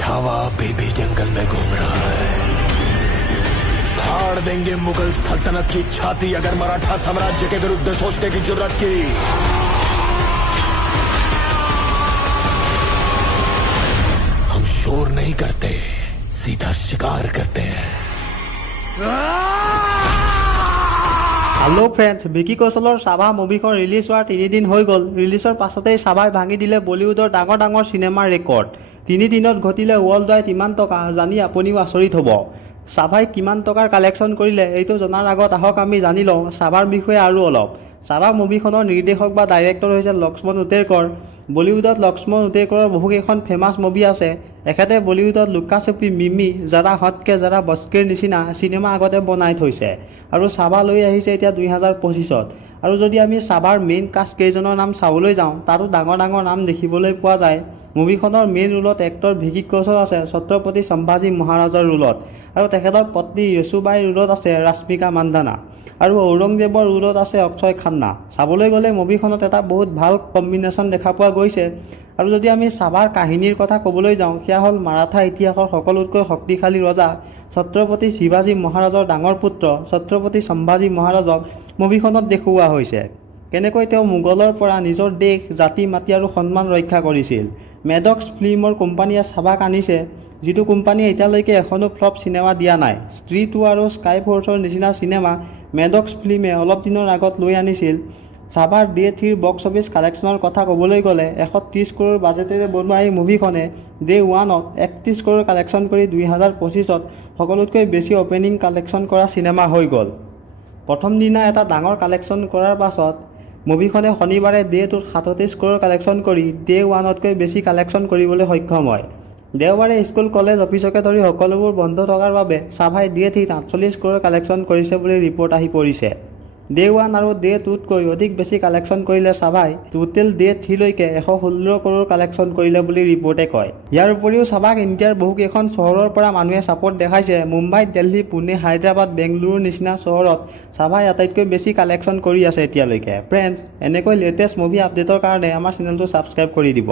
छावा अभी भी जंगल में घूम रहा है। फाड़ देंगे मुगल सल्तनत की छाती अगर मराठा साम्राज्य के विरुद्ध सोचने की जरूरत की। हम शोर नहीं करते, सीधा शिकार करते हैं। हेलो फ्रेंड्स, विकी कौशলৰ সাবা মুভিখন ৰিলিজ হোৱাৰ 3 দিন হৈ গ'ল। ৰিলিজৰ পাছতেই সাবাই ভাঙি দিলে বলিউডৰ ডাঙৰ চিনেমাৰ ৰেকৰ্ড। 3 দিনত ঘটিলে ৱৰ্ল্ড ৱাইড ইমান টকা, জানি আপুনিও আচৰিত হ'ব। সাবাই কিমান টকাৰ কালেকশ্যন কৰিলে এইটো জনাৰ আগত আহক আমি জানি লওঁ সাবাৰ বিষয়ে আৰু অলপ। সাবা মুভিখনৰ নিৰ্দেশক বা ডাইৰেক্টৰ হৈছে লক্ষ্মণ উটেৰকৰ। বলিউডত লক্ষ্মণ উটেৰকৰৰ বহুকেইখন ফেমাছ মুভি আছে। এখেতে বলিউডত লুকা চুপি, মিমি, জাৰা হটকে জাৰা বস্কিৰ নিচিনা চিনেমা আগতে বনাই থৈছে আৰু সাবা লৈ আহিছে এতিয়া 2025ত। আৰু যদি আমি সাবাৰ মেইন কাষ্ট কেইজনৰ নাম চাবলৈ যাওঁ তাতো ডাঙৰ নাম দেখিবলৈ পোৱা যায়। মুভিখনৰ মেইন ৰোলত এক্টৰ ভিকি কৌশল আছে ছত্ৰপতি সম্ভাজী মহাৰাজৰ ৰোলত, আৰু তেখেতৰ পত্নী য়েশুবাইৰ ৰোলত আছে ৰাশ্মিকা মান্দানা, আৰু ঔৰংজেবৰ ৰোলত আছে অক্ষয় খান্না। চাবলৈ গ'লে মুভিখনত এটা বহুত ভাল কম্বিনেশ্যন দেখা পোৱা গৈছে। আৰু যদি আমি সাবাৰ কাহিনীৰ কথা ক'বলৈ যাওঁ সেয়া হ'ল মাৰাঠা ইতিহাসৰ সকলোতকৈ শক্তিশালী ৰজা ছত্ৰপতি শিৱাজী মহাৰাজৰ ডাঙৰ পুত্ৰ ছত্ৰপতি সম্ভাজী মহাৰাজক মুভিখনত দেখুওৱা হৈছে। কেনেকৈ তেওঁ মোগলৰ পৰা নিজৰ দেশ, জাতি মাতি আৰু সন্মান ৰক্ষা কৰিছিল। মেডক্স ফিল্মৰ কোম্পানীয়ে সাবাক আনিছে, যিটো কোম্পানীয়ে এতিয়ালৈকে এখনো ফ্লপ চিনেমা দিয়া নাই। স্ত্ৰী 2 আৰু স্কাই ফ'ৰ্চৰ নিচিনা চিনেমা মেডক্স ফিল্মে অলপ দিনৰ আগত লৈ আনিছিল। সাবাৰ ডে 3ৰ বক্স অফিচ কালেকশ্যনৰ কথা ক'বলৈ গ'লে 130 কৰোৰ বাজেটেৰে বনোৱা এই মুভিখনে ডে 1ত 31 কৰোৰ কালেকশ্যন কৰি 2025ত সকলোতকৈ বেছি অপেনিং কালেকশ্যন কৰা চিনেমা হৈ গ'ল। প্ৰথম দিনা এটা ডাঙৰ কালেকশ্যন কৰাৰ পাছত মুভিখনে শনিবাৰে ডে 2ত 37 কৰোৰ কালেকশ্যন কৰি ডে 1তকৈ বেছি কালেকশ্যন কৰিবলৈ সক্ষম হয়। দেওবাৰে স্কুল, কলেজ, অফিচকে ধৰি সকলোবোৰ বন্ধ থকাৰ বাবে সাবাই ডে 3ত 48 কৰোৰ কালেকশ্যন কৰিছে বুলি ৰিপৰ্ট আহি পৰিছে। ডে 1 আৰু ডে 2তকৈ অধিক বেছি কালেকশ্যন কৰিলে সাবাই টোটেল ডে 3লৈকে 116 কৰোৰ কালেকশ্যন কৰিলে বুলি ৰিপৰ্টে কয়। ইয়াৰ উপৰিও সাবাক ইণ্ডিয়াৰ বহুকেইখন চহৰৰ পৰা মানুহে ছাপোৰ্ট দেখাইছে। মুম্বাই, দিল্লী, পুনে, হায়দৰাবাদ, বেংগলুৰুৰ নিচিনা চহৰত সাবাই আটাইতকৈ বেছি কালেকশ্যন কৰি আছে এতিয়ালৈকে। ফ্ৰেণ্ডছ, এনেকৈ লেটেষ্ট মুভি আপডেটৰ কাৰণে আমাৰ চেনেলটো ছাবস্ক্ৰাইব কৰি দিব।